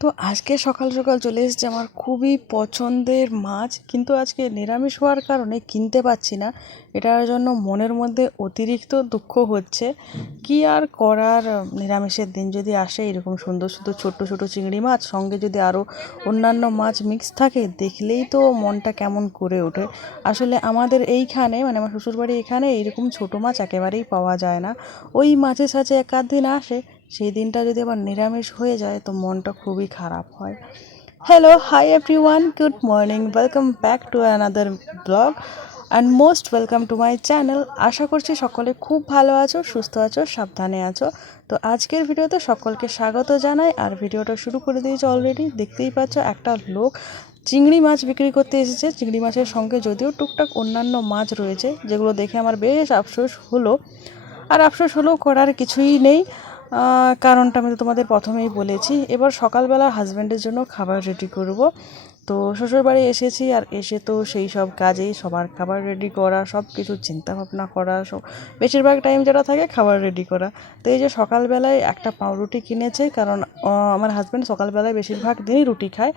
তো আজকে সকাল সকাল চলে এসেছে আমার খুবই পছন্দের মাছ, কিন্তু আজকে নিরামিষ হওয়ার কারণে কিনতে পাচ্ছি না। এটার জন্য মনের মধ্যে অতিরিক্ত দুঃখ হচ্ছে। কি আর করার নিরামিষের দিন যদি আসে এরকম সুন্দর সুন্দর ছোট্ট ছোট চিংড়ি মাছ, সঙ্গে যদি আরও অন্যান্য মাছ মিক্স থাকে, দেখলেই তো মনটা কেমন করে ওঠে। আসলে আমাদের এইখানে মানে আমার শ্বশুরবাড়ি এখানে এইরকম ছোটো মাছ একেবারেই পাওয়া যায় না। ওই মাছের সাঝে এক দিন আসে সেই দিনটা যদি আবার নিরামিষ হয়ে যায়, তো মনটা খুবই খারাপ হয়। Hello hi everyone good morning welcome back to another blog and most welcome to my channel আশা করছি সকলে খুব ভালো আছো, সুস্থ আছো, সাবধানে আছো। তো আজকের ভিডিওতে সকলকে স্বাগত জানাই, আর ভিডিওটা শুরু করে দিয়েছে অলরেডি দেখতেই পাচ্ছ একটা লোক চিংড়ি মাছ বিক্রি করতে এসেছে। চিংড়ি মাছের সঙ্গে যদিও টুকটাক অন্যান্য মাছ রয়েছে, যেগুলো দেখে আমার বেশ আফসোস হলো। আর আফসোস হলেও করার কিছুই নেই। কারণটা আমি তো তোমাদের প্রথমেই বলেছি। এবার সকালবেলা হাজব্যান্ডের জন্য খাবার রেডি করব। তো শ্বশুরবাড়ি এসেছি আর এসে তো সেই সব কাজেই সবার খাবার রেডি করা সব কিছু চিন্তা ভাবনা করা সব বেশিরভাগ টাইম যেটা থাকে খাবার রেডি করা। তো এই যে সকালবেলায় একটা পাউরুটি কিনেছে, কারণ আমার হাজব্যান্ড সকালবেলায় বেশিরভাগ দিনই রুটি খায়।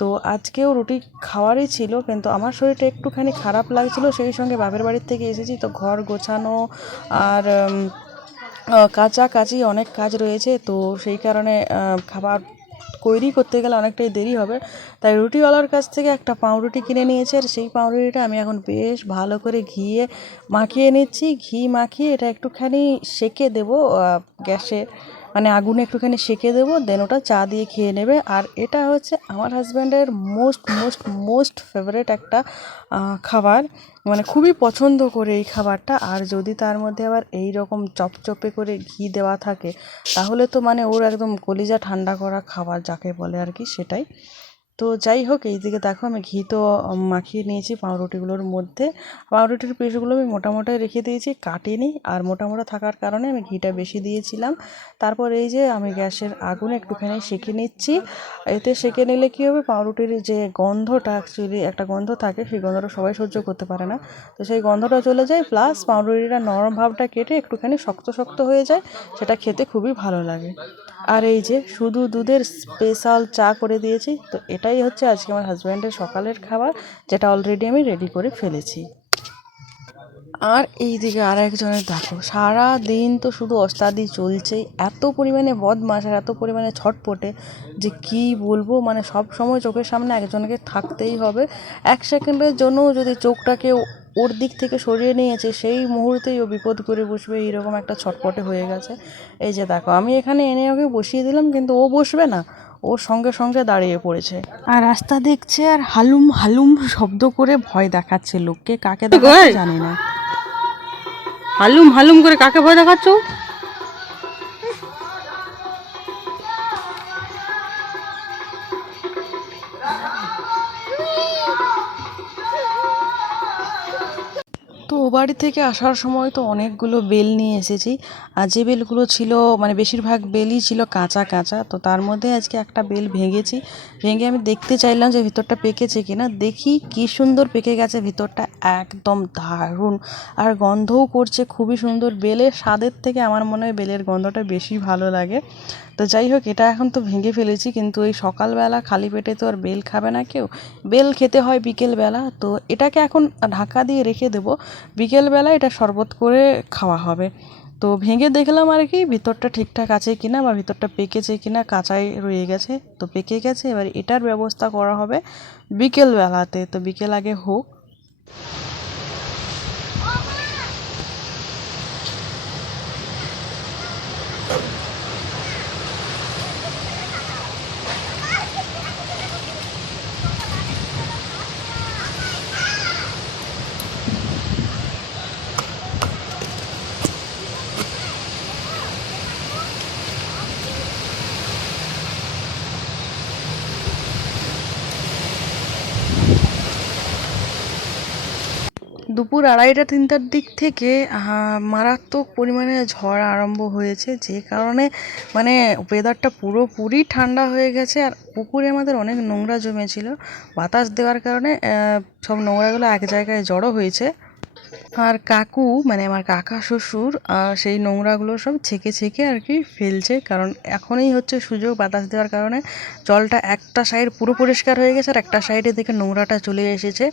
তো আজকেও রুটি খাওয়ারই ছিল, কিন্তু আমার শরীরটা একটুখানি খারাপ লাগছিল। সেই সঙ্গে বাপের বাড়ির থেকে এসেছি, তো ঘর গোছানো আর আহ, অনেক কাজ রয়েছে তো সেই কারণে খাবার তৈরি করতে গেলে অনেকটাই দেরি হবে। তাই রুটিওয়ালার কাছ থেকে একটা পাউরুটি কিনে নিয়েছে আর সেই পাউরুটিটা আমি এখন বেশ ভালো করে ঘিয়ে মাখিয়ে নিচ্ছি। ঘি মাখিয়ে এটা একটুখানি সেকে দেবো গ্যাসে। মানে আগুনে একটুখানি সেকে দেবো দেন ওটা চা দিয়ে খেয়ে নেবে। আর এটা হচ্ছে আমার হাজব্যান্ডের মোস্ট মোস্ট মোস্ট ফেভারেট একটা খাবার। মানে খুবই পছন্দ করে এই খাবারটা। আর যদি তার মধ্যে আবার এই রকম চপচপে করে ঘি দেওয়া থাকে, তাহলে তো মানে ওর একদম কলিজা ঠান্ডা করা খাবার যাকে বলে আর কি সেটাই। তো যাই হোক, এইদিকে দেখো আমি ঘি তো মাখিয়ে নিয়েছি পাউরুটিগুলোর মধ্যে। পাউরুটির পিসগুলো আমি মোটা মোটাই রেখে দিয়েছি, কাটিনি। আর মোটা মোটা থাকার কারণে আমি ঘিটা বেশি দিয়েছিলাম। তারপর এই যে আমি গ্যাসের আগুনে একটুখানি সেঁকে নিচ্ছি। এতে সেঁকে নিলে কী হবে, পাউরুটির যে গন্ধটা অ্যাকচুয়ালি একটা গন্ধ থাকে, সেই গন্ধটা সবাই সহ্য করতে পারে না। তো সেই গন্ধটা চলে যায় প্লাস পাউরুটিটা নরম ভাবটা কেটে একটুখানি শক্ত শক্ত হয়ে যায়, সেটা খেতে খুবই ভালো লাগে। আর এই যে শুধু দুধের স্পেশাল চা করে দিয়েছি, তো এটাই হচ্ছে আজকে আমার হাজব্যান্ডের সকালের খাবার, যেটা অলরেডি আমি রেডি করে ফেলেছি। আর এই দিকে আর একজনের দেখো সারা দিন তো শুধু অস্তাদি চলছেই, এত পরিমাণে বদমাস আর এত পরিমাণে ছটপটে, যে কি বলব মানে সব সময় চোখের সামনে একজনকে থাকতেই হবে। এক সেকেন্ডের জন্যও যদি চোখটাকে ওর দিক থেকে সরিয়ে নিয়েছে সেই মুহূর্তেই ও বিপদ করে বসবে এইরকম একটা ছটপটে হয়ে গেছে। এই যে দেখো আমি এখানে এনে ওকে বসিয়ে দিলাম কিন্তু ও বসবে না ওর সঙ্গে সঙ্গে দাঁড়িয়ে পড়েছে। আর রাস্তা দেখছে আর হালুম হালুম শব্দ করে ভয় দেখাচ্ছে লোককে কাকে দেখাচ্ছে জানি না। হালুম হালুম করে কাকে ভয় দেখাচ্ছ? ও বাড়ি থেকে আসার সময় তো অনেকগুলো বেল নিয়ে এসেছি। আর যে বেলগুলো ছিল মানে বেশিরভাগ বেলই ছিল কাঁচা কাঁচা, তো তার মধ্যে আজকে একটা বেল ভেঙেছি। ভেঙে আমি দেখতে চাইলাম যে ভিতরটা পেকেছে কিনা। দেখি কি সুন্দর পেকে গেছে, ভিতরটা একদম দারুণ। আর গন্ধও করছে, খুবই সুন্দর বেলের স্বাদের থেকে আমার মনে হয় বেলের গন্ধটা বেশি ভালো লাগে। তো যাই হোক, এটা এখন তো ভেঙে ফেলেছি, কিন্তু এই সকালবেলা খালি পেটে তো আর বেল খাবে না কেউ। বেল খেতে হয় বিকেলবেলা, তো এটাকে এখন ঢাকা দিয়ে রেখে দেবো। বিকেলবেলা এটা শরবত করে খাওয়া হবে। তো ভেঙে দেখলাম আর কি, ভিতরটা ঠিকঠাক আছে কি না বা ভিতরটা পেকেছে কি না কাঁচাই রয়ে গেছে। তো পেকে গেছে, এবার এটার ব্যবস্থা করা হবে বিকেলবেলাতে। তো বিকেল আগে হোক। দুপুর আড়াইটা তিনটার দিক থেকে মারাত্মক পরিমাণে ঝড় আরম্ভ হয়েছে। যে কারণে মানে ওয়েদারটা পুরোপুরি ঠান্ডা হয়ে গেছে আর পুকুরে আমাদের অনেক নোংরা জমেছিল। বাতাস দেওয়ার কারণে সব নোংরাগুলো এক জায়গায় জড়ো হয়েছে। আর কাকু মানে আমার কাকা শ্বশুর সেই নোংরাগুলো সব ছেঁকে ছেঁকে আর কি ফেলছে, কারণ এখনই হচ্ছে সুযোগ বাতাস দেওয়ার কারণে জলটা একটা সাইড পুরো পরিষ্কার হয়ে গেছে আর একটা সাইডে দেখে নোংরাটা চলে এসেছে।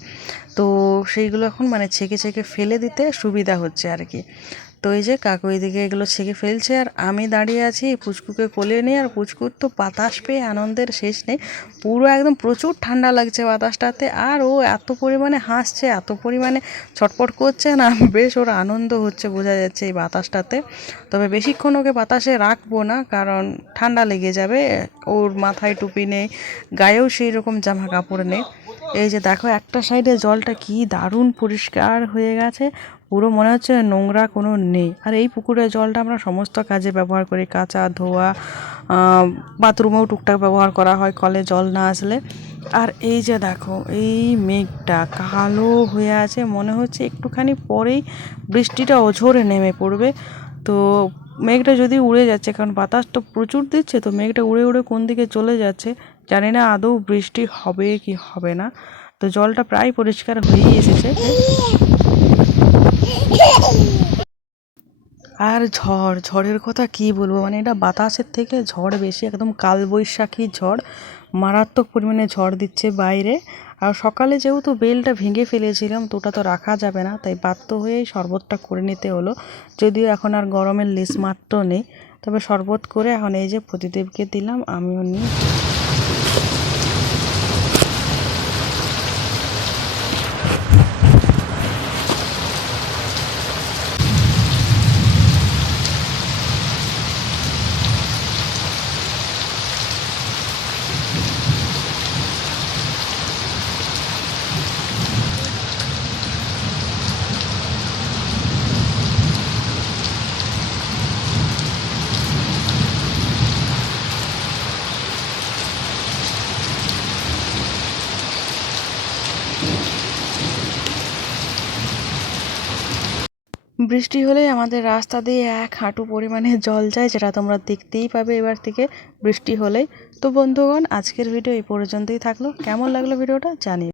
তো সেইগুলো এখন মানে ছেঁকে ছেঁকে ফেলে দিতে সুবিধা হচ্ছে আর কি। তো এই যে কাকু এদিকে এগুলো ছেঁকে ফেলছে আর আমি দাঁড়িয়ে আছি পুচকুকে কোলে নিয়ে আর পুচকুর তো বাতাস পেয়ে আনন্দের শেষ নেই। পুরো একদম প্রচুর ঠান্ডা লাগছে বাতাসটাতে আর ও এত পরিমাণে হাসছে, এত পরিমাণে ছটপট করছে না, বেশ ওর আনন্দ হচ্ছে বোঝা যাচ্ছে এই বাতাসটাতে। তবে বেশিক্ষণ ওকে বাতাসে রাখব না কারণ ঠান্ডা লেগে যাবে, ওর মাথায় টুপি নেই, গায়েও সেই রকম জামা কাপড় নেই। এই যে দেখো একটা সাইডে জলটা কি দারুণ পরিষ্কার হয়ে গেছে পুরো মনে হচ্ছে নোংরা কোনো নেই। আর এই পুকুরের জলটা আমরা সমস্ত কাজে ব্যবহার করি। কাচা ধোয়া বাথরুমেও টুকটাক ব্যবহার করা হয়, কলে জল না আসলে। আর এই যে দেখো, এই মেঘটা কালো হয়ে আছে, মনে হচ্ছে একটুখানি পরেই বৃষ্টিটা অঝোরে নেমে পড়বে। তো মেঘটা যদি উড়ে যাচ্ছে, কারণ বাতাস তো প্রচুর দিচ্ছে, তো মেঘটা উড়ে উড়ে কোন দিকে চলে যাচ্ছে, জানি না আদৌ বৃষ্টি হবে কি হবে না। তো জলটা প্রায় পরিষ্কার হয়েই এসেছে। আর ঝড়, ঝড়ের কথা কি বলব? মানে এটা বাতাসের থেকে ঝড় বেশি, একদম কালবৈশাখী ঝড়, মারাত্মক পরিমাণে ঝড় দিচ্ছে বাইরে। আর সকালে যেহেতু বেলটা ভেঙে ফেলেছিলাম, তো ওটা তো রাখা যাবে না, তাই বাধ্য হয়েই শরবতটা করে নিতে হলো। যদিও এখন আর গরমের লেশ মাত্র নেই, তবে শরবত করে এখন এই যে প্রতিদেবকে দিলাম, আমিও নিই। বৃষ্টি হলেই আমাদের রাস্তা দিয়ে এক হাঁটু পরিমাণে জল যায়, যেটা তোমরা দেখতেই পাবে এবার থেকে বৃষ্টি হলেই তো বন্ধুগণ, আজকের ভিডিও এই পর্যন্তই থাকল। কেমন লাগল ভিডিওটা জানিও।